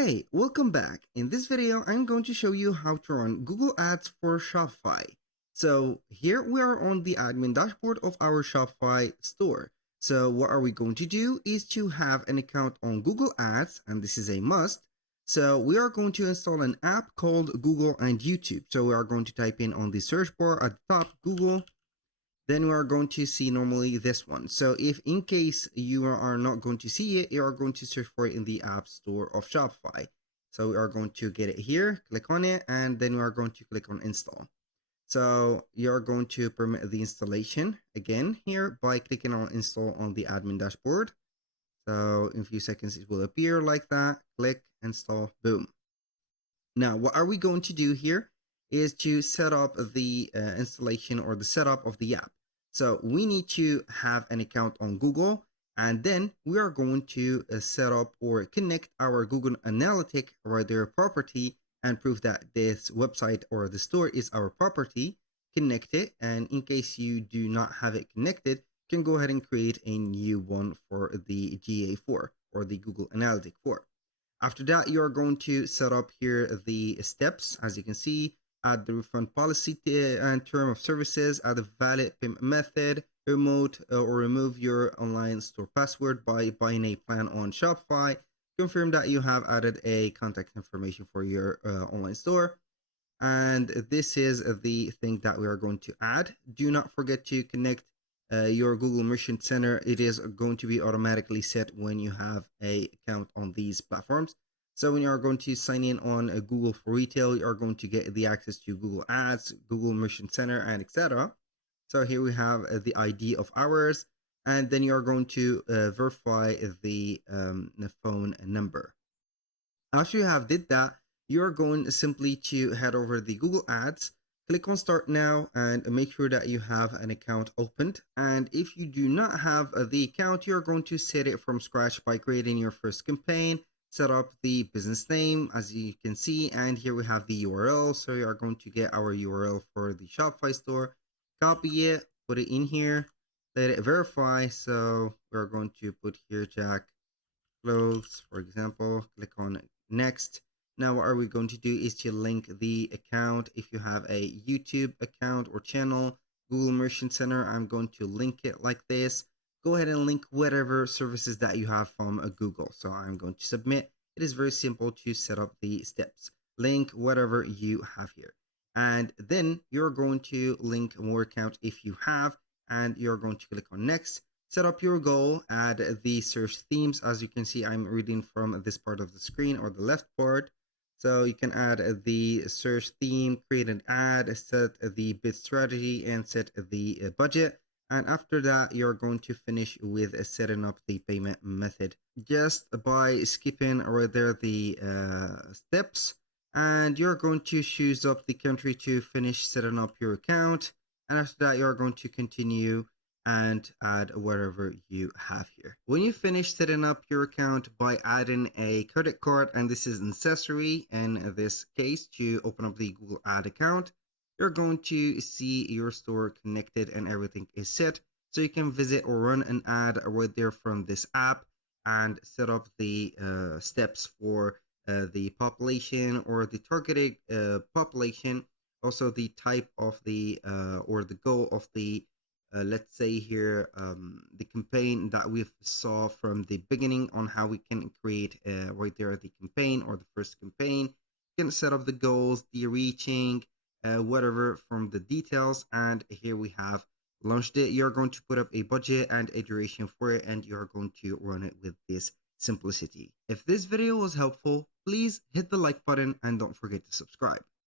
Hey, welcome back. In this video, I'm going to show you how to run Google Ads for Shopify. So here we are on the admin dashboard of our Shopify store. So what are we going to do is to have an account on Google Ads, and this is a must. So we are going to install an app called Google and YouTube. So we are going to type in on the search bar at the top, Google. Then we are going to see normally this one. So if in case you are not going to see it, you are going to search for it in the App Store of Shopify. So we are going to get it here, click on it, and then we are going to click on install. So you're going to permit the installation again here by clicking on install on the admin dashboard. So in a few seconds, it will appear like that. Click install, boom. Now, what are we going to do here is to set up the installation or the setup of the app. So we need to have an account on Google, and then we are going to set up or connect our Google Analytics or their property and prove that this website or the store is our property. Connect it, and in case you do not have it connected, you can go ahead and create a new one for the GA4 or the Google Analytics 4. After that, you are going to set up here the steps. As you can see, add the refund policy and term of services, add a valid payment method, remote or remove your online store password by buying a plan on Shopify, confirm that you have added a contact information for your online store. And this is the thing that we are going to add. Do not forget to connect your Google Merchant Center. It is going to be automatically set when you have a account on these platforms. So when you are going to sign in on Google for Retail, you are going to get the access to Google Ads, Google Merchant Center, and etc. So here we have the ID of ours, and then you are going to verify the phone number. After you have did that, you're going simply to head over the Google Ads, click on Start Now, and make sure that you have an account opened. And if you do not have the account, you're going to set it from scratch by creating your first campaign, set up the business name, as you can see, and here we have the URL. So we are going to get our URL for the Shopify store, copy it, put it in here, let it verify. So we're going to put here Jack Clothes, for example, click on next. Now what are we going to do is to link the account. If you have a YouTube account or channel, Google Merchant Center, I'm going to link it like this. Go ahead and link whatever services that you have from Google. So I'm going to submit. It is very simple to set up the steps. Link whatever you have here. And then you're going to link more account if you have, and you're going to click on next. Set up your goal, add the search themes. As you can see, I'm reading from this part of the screen or the left part. So you can add the search theme, create an ad, set the bid strategy, and set the budget. And after that, you're going to finish with setting up the payment method just by skipping right there the steps. And you're going to choose up the country to finish setting up your account. And after that, you're going to continue and add whatever you have here. When you finish setting up your account by adding a credit card, and this is necessary in this case to open up the Google Ad account, you're going to see your store connected and everything is set. So you can visit or run an ad right there from this app and set up the steps for the population or the targeted population, also the type of the or the goal of the let's say here the campaign that we saw from the beginning on how we can create right there the campaign or the first campaign. You can set up the goals, the reaching, whatever from the details, and here we have launched it. You're going to put up a budget and a duration for it, and you're going to run it with this simplicity. If this video was helpful, please hit the like button and don't forget to subscribe.